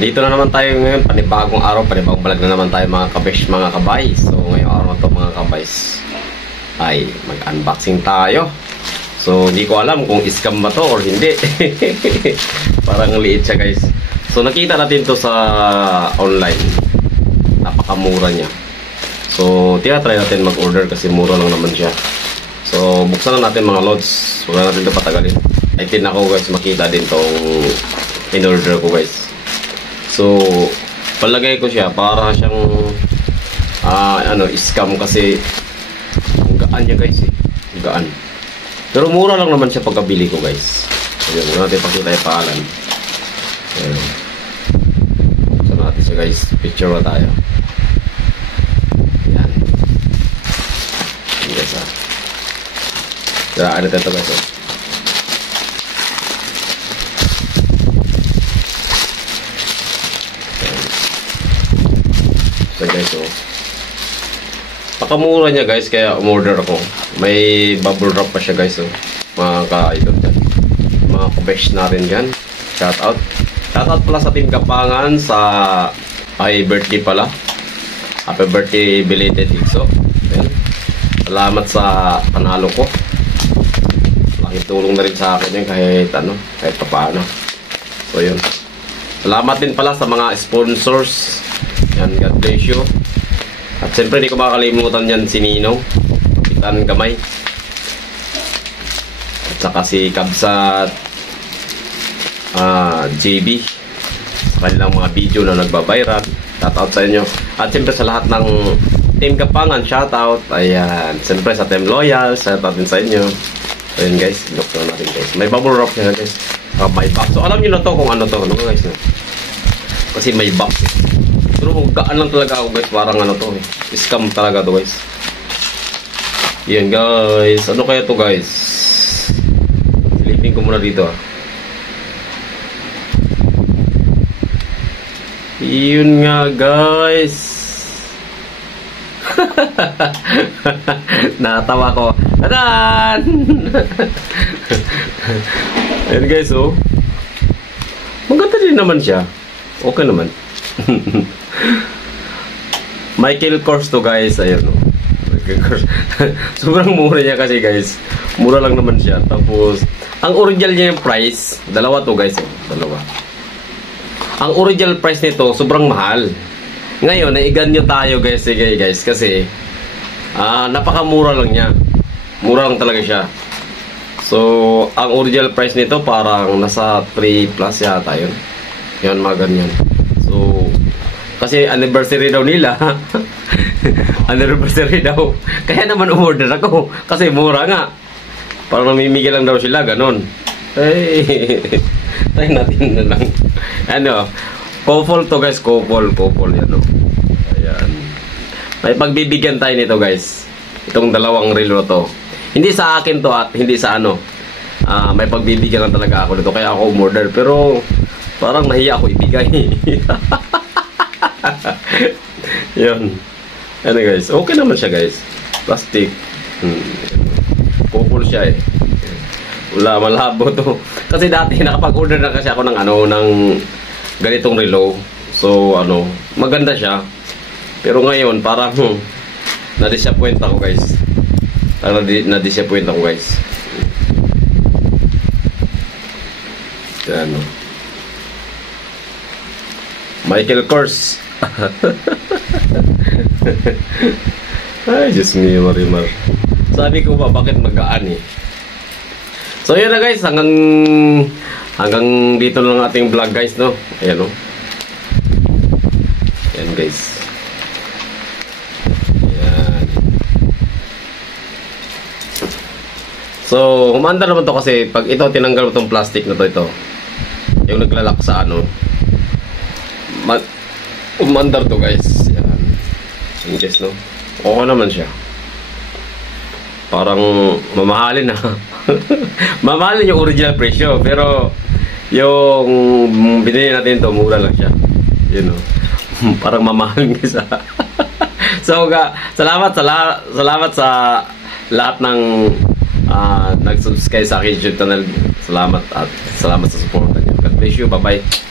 Dito na naman tayo ngayon, panibagong araw, panibagong vlog na naman tayo mga kabesh, mga kabay. So ngayong araw na to mga kabays ay mag-unboxing tayo. So hindi ko alam kung scam ba to or hindi. Parang liit siya guys. So nakita natin to sa online. Napakamura niya. So try natin mag-order kasi mura lang naman siya. So buksan na natin mga loads. Huwag na natin ito patagalin. I think ako guys makita din tong in-order ko guys. So, palagay ko siya para siyang scam kasi ang gaan niya guys eh. Ang gaan. Pero mura lang naman siya pagkabili ko guys. Ayun, huwag natin pakita yung pangalan. Ayun. So natin siya guys. Picture na tayo. Yan. Yan guys ha. Siraan natin ito guys oh. So guys, oh. Pakamura niya guys, kaya umorder ako. May bubble wrap pa siya guys, oh. Mga ka-idol dyan. Mga kabesh natin dyan. Shout out. Shout out pala sa Team Kapangan sa birthday pala. Happy birthday belated Igso. Ayan. Salamat sa panalo ko. Laking tulong na rin sa akin yun kahit papaano. So yun. Salamat din pala sa mga sponsors. Yan, God bless you. At siyempre, hindi ko makakalimutan yan si Ninong, Kapitan Gamay. At saka si Kabsat JB sa kanilang mga video na nagbabayran. Shoutout sa inyo. At siyempre sa lahat ng Team Kapangan, shoutout. Ayan, siyempre sa Team Loyal, shoutout din sa inyo. Ayan guys, look na natin guys. May bubble wrap nila guys. May box. So alam nyo na to kung ano to. Ano guys na? Kasi may box eh. Pero gaan lang talaga ako guys, parang ano to eh. Scam talaga to guys. Yan guys, ano kaya to guys? Silipin ko muna dito ah. Yun nga guys. Natawa ko. Tadan! Yan guys oh. Maganda din naman siya. Okay naman. Michael Kors to guys. Ayun o. Michael Kors. Sobrang mura niya kasi guys. Mura lang naman siya. Tapos ang original niya yung price, dalawa to guys. Dalawa. Ang original price nito sobrang mahal. Ngayon naiganyo tayo guys. Sige guys. Kasi napakamura lang niya. Mura lang talaga siya. So ang original price nito parang nasa 3 plus yata yun. Yan mga ganyan. So, kasi anniversary daw nila. Anniversary daw. Kaya naman umorder ako. Kasi mura nga. Parang namimigay lang daw sila. Ganon. Ay, try natin na lang. Ano, couple to guys. Couple yan o. Ayan. May pagbibigyan tayo nito guys. Itong dalawang relo to. Hindi sa akin to at hindi sa ano. May pagbibigyan lang talaga ako nito. Kaya ako umorder. Pero parang nahiya ako ibigay. Yun. Ano guys, okay naman siya guys. Plastic. Couple siya eh. Wala, malabo to. Kasi dati nakapag-order na kasi ako ng ganitong relo. So maganda siya. Pero ngayon parang na-disappoint ako guys. Parang na-disappoint ako guys. Ano? Michael Kors. Ay, Diyos me, Marimar. Sabi ko ba, bakit magaan eh? So, yun na guys. Hanggang dito lang ating vlog guys, no? Ayan, no? Ayan, guys. Ayan. So, humanda naman to kasi pag ito, tinanggal mo itong plastic na to, ito. Yung naglalak sa umandar to guys. Yan. Guys, no? Okay naman siya. Parang mamahalin na. Mamahalin yung original presyo. Pero yung binili natin to, mura lang siya. You know. Parang mamahalin guys. So, salamat sa lahat ng nag-subscribe sa akin YouTube channel. Salamat at salamat sa support. God bless you. Bye-bye.